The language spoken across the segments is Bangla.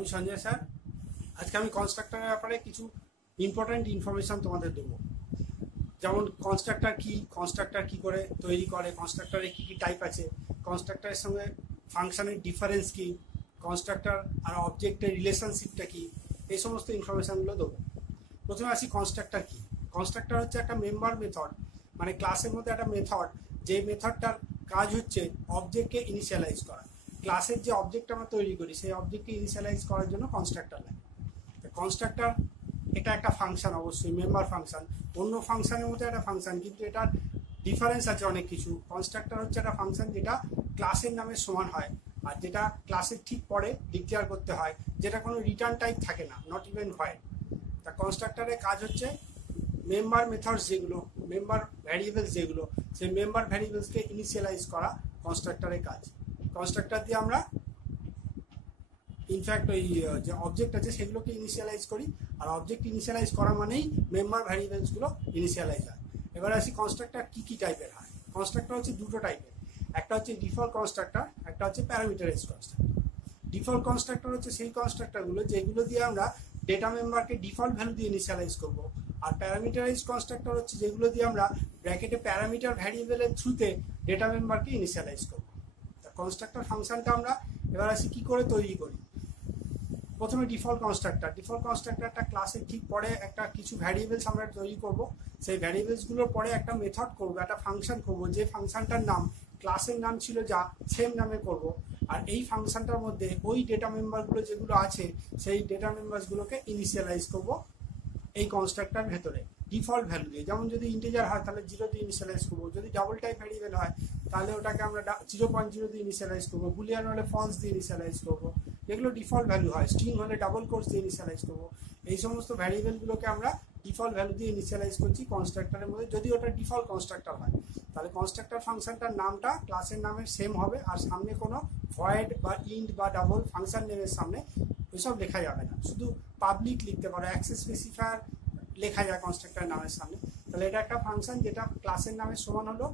আমি সঞ্জয় স্যার। আজকে আমি কনস্ট্রাক্টরের ব্যাপারে কিছু ইম্পর্ট্যান্ট ইনফরমেশন তোমাদের দেবো। যেমন কনস্ট্রাক্টর কি করে তৈরি করে, কনস্ট্রাক্টরের কি টাইপ আছে, কনস্ট্রাক্টরের সঙ্গে ফাংশনের ডিফারেন্স কি, কনস্ট্রাক্টর আর অবজেক্টের রিলেশনশিপটা কি, এই সমস্ত ইনফরমেশনগুলো দেবো। প্রথমে আসি কনস্ট্রাক্টর কি। কনস্ট্রাক্টর হচ্ছে একটা মেম্বার মেথড, মানে ক্লাসের মধ্যে একটা মেথড, যে মেথডটার কাজ হচ্ছে অবজেক্টকে ইনিশিয়ালাইজ করা। ক্লাসের যে অবজেক্ট আমরা তৈরি করি সেই অবজেক্টকে ইনিশিয়ালাইজ করার জন্য কনস্ট্রাক্টর লাগে। কনস্ট্রাক্টর এটা একটা ফাংশন, অবশ্যই মেম্বার ফাংশন, অন্য ফাংশনের মধ্যে একটা ফাংশন, কিন্তু এটার ডিফারেন্স আছে অনেক কিছু। কনস্ট্রাক্টর হচ্ছে একটা ফাংশন যেটা ক্লাসের নামের সমান হয়, আর যেটা ক্লাসের ঠিক পরে ডিক্লেয়ার করতে হয়, যেটা কোনো রিটার্ন টাইপ থাকে না, নট ইভেন ভয়েড। তা কনস্ট্রাক্টরের কাজ হচ্ছে মেম্বার মেথডস যেগুলো, মেম্বার ভ্যারিয়েবলস যেগুলো, সেই মেম্বার ভ্যারিয়েবলসকে ইনিশিয়ালাইজ করা কনস্ট্রাক্টরের কাজ। কনস্ট্রাক্টর দিয়ে আমরা ইনফ্যাক্ট ওই যে অবজেক্ট আছে সেগুলোকে ইনিশিয়ালাইজ করি, আর অবজেক্ট ইনিশিয়ালাইজ করা মানেই মেম্বার ভ্যারিয়েবলসগুলো ইনিশিয়ালাইজ হয়। এবার আসি কনস্ট্রাক্টর কি টাইপের হয়। কনস্ট্রাক্টর হচ্ছে দুটো টাইপের, একটা হচ্ছে ডিফল্ট কনস্ট্রাক্টর, একটা হচ্ছে প্যারামিটারাইজ কনস্ট্রাক্টর। ডিফল্ট কনস্ট্রাক্টর হচ্ছে সেই কনস্ট্রাক্টরগুলো যেগুলো দিয়ে আমরা ডেটা মেম্বারকে ডিফল্ট ভ্যালু দিয়ে ইনিশিয়ালাইজ করব, আর প্যারামিটারাইজ কনস্ট্রাক্টর হচ্ছে যেগুলো দিয়ে আমরা ব্র্যাকেটে প্যারামিটার ভ্যারিয়েবলের থ্রুতে ডেটা মেম্বারকে ইনিশিয়ালাইজ করব। তা কনস্ট্রাক্টর ফাংশনটা আমরা এবার আসি কি করে তৈরি করি। প্রথমে ডিফল্ট কনস্ট্রাক্টরটা ক্লাসের ঠিক পরে একটা কিছু ভ্যারিয়েবলস আমরা তৈরি করব, সেই ভ্যারিয়েবলসগুলোর পরে একটা মেথড করব, একটা ফাংশন করব, যে ফাংশনটার নাম ক্লাসের নাম ছিল যা সেম নামে করব, আর এই ফাংশনটার মধ্যে ওই ডেটা মেম্বারগুলো যেগুলো আছে সেই ডেটা মেম্বারসগুলোকে ইনিশিয়ালাইজ করব এই কনস্ট্রাক্টর ভেতরে ডিফল্ট ভ্যালু দিয়ে। যেমন যদি ইন্টিজার হয় তাহলে 0 দিয়ে ইনিশিয়ালাইজ করবো, যদি ডাবল টাইপ ভ্যারিয়েবল হয় তাহলে ওটাকে আমরা 0.0 দিয়ে ইনিশিয়ালাইজ করবো, বুলিয়ান হলে ফলস দিয়ে ইনিশিয়ালাইজ করবো, যেগুলো ডিফল্ট ভ্যালু হয়। স্ট্রিং হলে ডাবল কোটস দিয়ে ইনিশিয়ালাইজ করবো। এই সমস্ত ভ্যারিয়েবলগুলোকে আমরা ডিফল্ট ভ্যালু দিয়ে ইনিশিয়ালাইজ করছি কনস্ট্রাক্টরের মধ্যে, যদি ওটা ডিফল্ট কনস্ট্রাক্টর হয়। তাহলে কনস্ট্রাক্টর ফাংশনটার নামটা ক্লাসের নামের সেম হবে, আর সামনে কোনো ভয়েড বা ইন্ট বা ডাবল ফাংশন নেমের সামনে ওইসব লেখা যাবে না, শুধু পাবলিক লিখতে পারো, অ্যাক্সেস স্পেসিফায়ার লেখা যায় কনস্ট্রাক্টর নামের সামনে। তাহলে এটা একটা ফাংশন যেটা ক্লাসের নামের সমান হলো,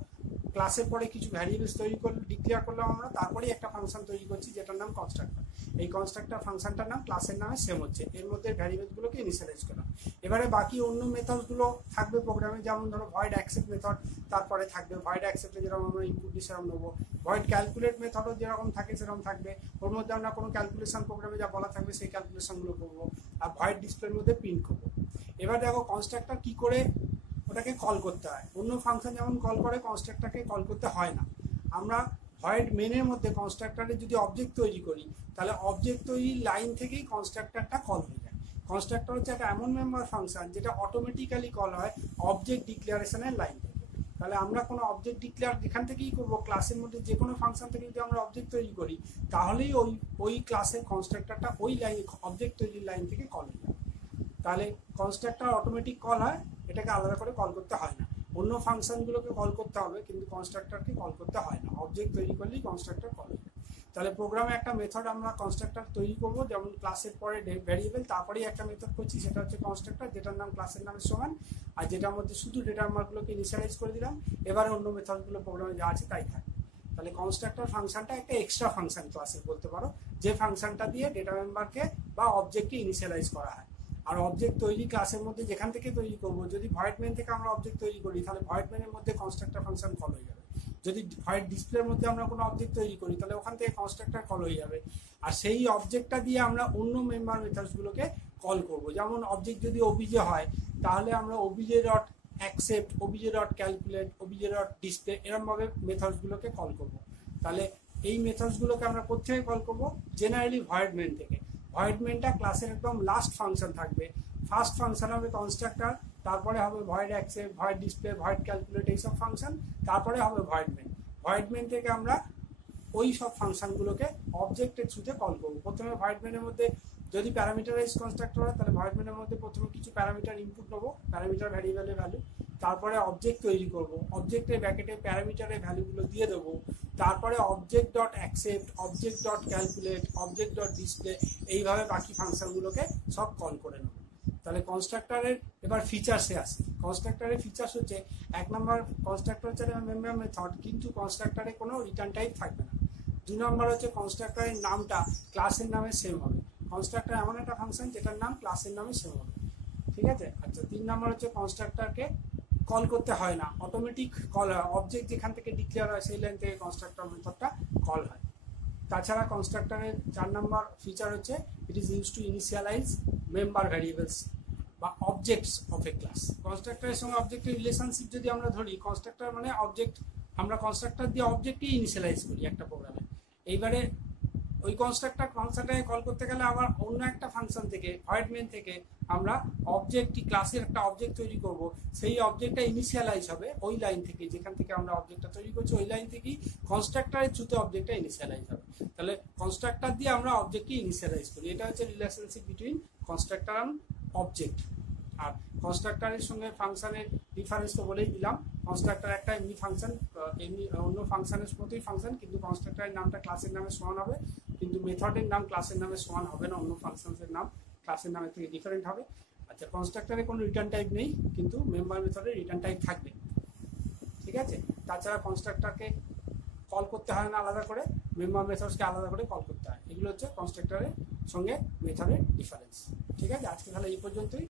ক্লাসের পরে কিছু ভ্যারিয়েবলস তৈরি করলে ডিক্লেয়ার করলাম আমরা, তারপরেই একটা ফাংশন তৈরি করছি যেটার নাম কনস্ট্রাক্টর। এই কনস্ট্রাক্টর ফাংশনটার নাম ক্লাসের নামে সেম হচ্ছে, এর মধ্যে ভ্যারিয়েবলসগুলোকে ইনিশিয়ালাইজ করা। এবারে বাকি অন্য মেথডগুলো থাকবে প্রোগ্রামে, যেমন ধরো ভয়েড অ্যাকসেপ্ট মেথড, তারপরে থাকবে ভয়েড অ্যাকসেপ্টে যেরকম আমরা ইনপুট সেরকম নেবো, ভয়েড ক্যালকুলেট মেথডও যেরকম থাকে সেরকম থাকবে, ওর মধ্যে আমরা কোনো ক্যালকুলেশন প্রোগ্রামে যা বলা থাকবে সেই ক্যালকুলেশনগুলো করবো, আর ভয়েড ডিসপ্লের মধ্যে প্রিন্ট করবো। এবার দেখো কনস্ট্রাক্টর কি করে ওটাকে কল করতে হয়। অন্য ফাংশন যেমন কল করে কনস্ট্রাক্টরকে কল করতে হয় না। আমরা ভয়েড মেনের মধ্যে কনস্ট্রাক্টরের যদি অবজেক্ট তৈরি করি তাহলে অবজেক্ট তৈরির লাইন থেকেই কনস্ট্রাক্টরটা কল হয়ে যায়। কনস্ট্রাক্টর হচ্ছে একটা এমন মেম্বার ফাংশন যেটা অটোমেটিক্যালি কল হয় অবজেক্ট ডিক্লারেশনের লাইন থেকে। তাহলে আমরা কোনো অবজেক্ট ডিক্লেয়ার যেখান থেকেই করবো, ক্লাসের মধ্যে যে কোনো ফাংশন থেকে যদি আমরা অবজেক্ট তৈরি করি তাহলেই ওই ক্লাসের কনস্ট্রাক্টরটা ওই লাইন অবজেক্ট তৈরির লাইন থেকে কল হয়ে যায়। তাহলে কনস্ট্রাক্টর অটোমেটিক কল হয়, এটাকে আলাদা করে কল করতে হয় না। অন্য ফাংশনগুলোকে কল করতে হবে কিন্তু কনস্ট্রাক্টরকে কল করতে হয় না, অবজেক্ট তৈরি করলেই কনস্ট্রাক্টর কল হয়। তাহলে প্রোগ্রামে একটা মেথড আমরা কনস্ট্রাক্টর তৈরি করবো, যেমন ক্লাসের পরে ভ্যারিয়েবল, তারপরেই একটা মেথড করছি সেটা হচ্ছে কনস্ট্রাক্টর, যেটার নাম ক্লাসের নামের সমান, আর যেটার মধ্যে শুধু ডেটা নাম্বারগুলোকে ইনিশিয়ালাইজ করে দিলাম। এবারে অন্য মেথডগুলো প্রোগ্রামে যা আছে তাই থাকে। তাহলে কনস্ট্রাক্টর ফাংশনটা একটা এক্সট্রা ফাংশন ক্লাসে বলতে পারো, যে ফাংশনটা দিয়ে ডেটা মেম্বারকে বা অবজেক্টকে ইনিশিয়ালাইজ করা হয়। আর অবজেক্ট তৈরি ক্লাসের মধ্যে যেখান থেকে তৈরি করবো, যদি ভয়েড মেন থেকে আমরা অবজেক্ট তৈরি করি তাহলে ভয়েড মেনের মধ্যে কনস্ট্রাক্টর ফাংশন কল হয়ে যাবে। যদি ভয়েড ডিসপ্লের মধ্যে আমরা কোনো অবজেক্ট তৈরি করি তাহলে ওখান থেকে কনস্ট্রাক্টর কল হয়ে যাবে, আর সেই অবজেক্টটা দিয়ে আমরা অন্য মেম্বার মেথডসগুলোকে কল করবো। যেমন অবজেক্ট যদি ওবিজে হয় তাহলে আমরা OBJ dot accept, OBJ dot calculate, OBJ dot display, এরমভাবে মেথডসগুলোকে কল করবো। তাহলে এই মেথডসগুলোকে আমরা কোথেকে কল করবো? জেনারেলি ভয়েড মেন থেকে। ভয়েড মেনটা ক্লাসের একদম লাস্ট ফাংশন থাকবে। ফার্স্ট ফাংশন হবে কনস্ট্রাক্টর, তারপরে হবে void accept, void display, void calculate, এইসব ফাংশন, তারপরে হবে ভয়েড মেন। ভয়েড মেন থেকে আমরা ওই সব ফাংশনগুলোকে অবজেক্টের থ্রুতে কল করবো। প্রথমে ভয়েড মেনের মধ্যে যদি প্যারামিটারাইজ কনস্ট্রাক্টর হয় তাহলে ভয়েড মেনের মধ্যে প্রথমে কিছু প্যারামিটার ইনপুট নেবো, প্যারামিটার ভ্যারিয়েবলের ভ্যালু, তারপরে অবজেক্ট তৈরি করব, অবজেক্টের ব্র্যাকেটে প্যারামিটারের ভ্যালুগুলো দিয়ে দেবো, তারপরে object dot accept, object dot calculate, object dot display, এইভাবে বাকি ফাংশনগুলোকে সব কল করে নেবো। তাহলে কনস্ট্রাক্টরের এবার ফিচার্সে আসে। কনস্ট্রাক্টরের ফিচার্স হচ্ছে, এক নম্বর কনস্ট্রাক্টর হচ্ছে মেম্বার মেথড, কিন্তু কনস্ট্রাক্টরে কোনো রিটার্ন টাইপ থাকবে না। 2 নম্বর হচ্ছে কনস্ট্রাক্টরের নামটা ক্লাসের নামে সেম হবে, কনস্ট্রাক্টর এমন একটা ফাংশন যেটার নাম ক্লাসের নামে সেম হবে, ঠিক আছে। আচ্ছা 3 নম্বর হচ্ছে কনস্ট্রাক্টরকে কল করতে হয় না, অটোমেটিক কল হয়, অবজেক্ট যেখান থেকে ডিক্লেয়ার হয় সেই লাইন থেকে কনস্ট্রাক্টর মেথডটা কল হয়। তাছাড়া কনস্ট্রাক্টরের 4 নম্বর ফিচার হচ্ছে it is use to initialize member variables বা অবজেক্টস অফ এ ক্লাস। কনস্ট্রাক্টরের সঙ্গে অবজেক্টের রিলেশনশিপ যদি আমরা ধরি, কনস্ট্রাক্টর মানে অবজেক্ট, আমরা কনস্ট্রাক্টর দিয়ে অবজেক্টই ইনিশিয়ালাইজ করি একটা প্রোগ্রামে। এইবারে ওই কনস্ট্রাক্টর ফাংশনটাকে কল করতে গেলে আবার অন্য একটা ফাংশন থেকে ভয়েড মেন থেকে আমরা অবজেক্টই ক্লাসের একটা অবজেক্ট তৈরি করব, সেই অবজেক্টটা ইনিশিয়ালাইজ হবে ওই লাইন থেকে, যেখান থেকে আমরা অবজেক্টটা তৈরি করছি ওই লাইন থেকেই কনস্ট্রাক্টরের থ্রুতে অবজেক্টটা ইনিশিয়ালাইজ হবে। তাহলে কনস্ট্রাক্টর দিয়ে আমরা অবজেক্টকে ইনিশিয়ালাইজ করি, এটা হচ্ছে relationship between constructor and object. আর কনস্ট্রাক্টরের সঙ্গে ফাংশনের ডিফারেন্স তো বলেই দিলাম, কনস্ট্রাক্টর একটা এমনি ফাংশন, এমনি অন্য ফাংশনের মতোই ফাংশন, কিন্তু কনস্ট্রাক্টরের নামটা ক্লাসের নামে সমান হবে, কিন্তু মেথডের নাম ক্লাসের নামে সমান হবে না, অন্য ফাংশনের নাম ক্লাসের নামের থেকে ডিফারেন্ট হবে। আচ্ছা কনস্ট্রাক্টরে কোনো রিটার্ন টাইপ নেই, কিন্তু মেম্বার মেথডে রিটার্ন টাইপ থাকবে, ঠিক আছে। তাছাড়া কনস্ট্রাক্টরকে কল করতে হয় না আলাদা করে, মেম্বার মেথডসকে আলাদা করে কল করতে হয়। এগুলো হচ্ছে কনস্ট্রাক্টরের সঙ্গে মেথডের ডিফারেন্স, ঠিক আছে। আজকে তাহলে এই পর্যন্তই।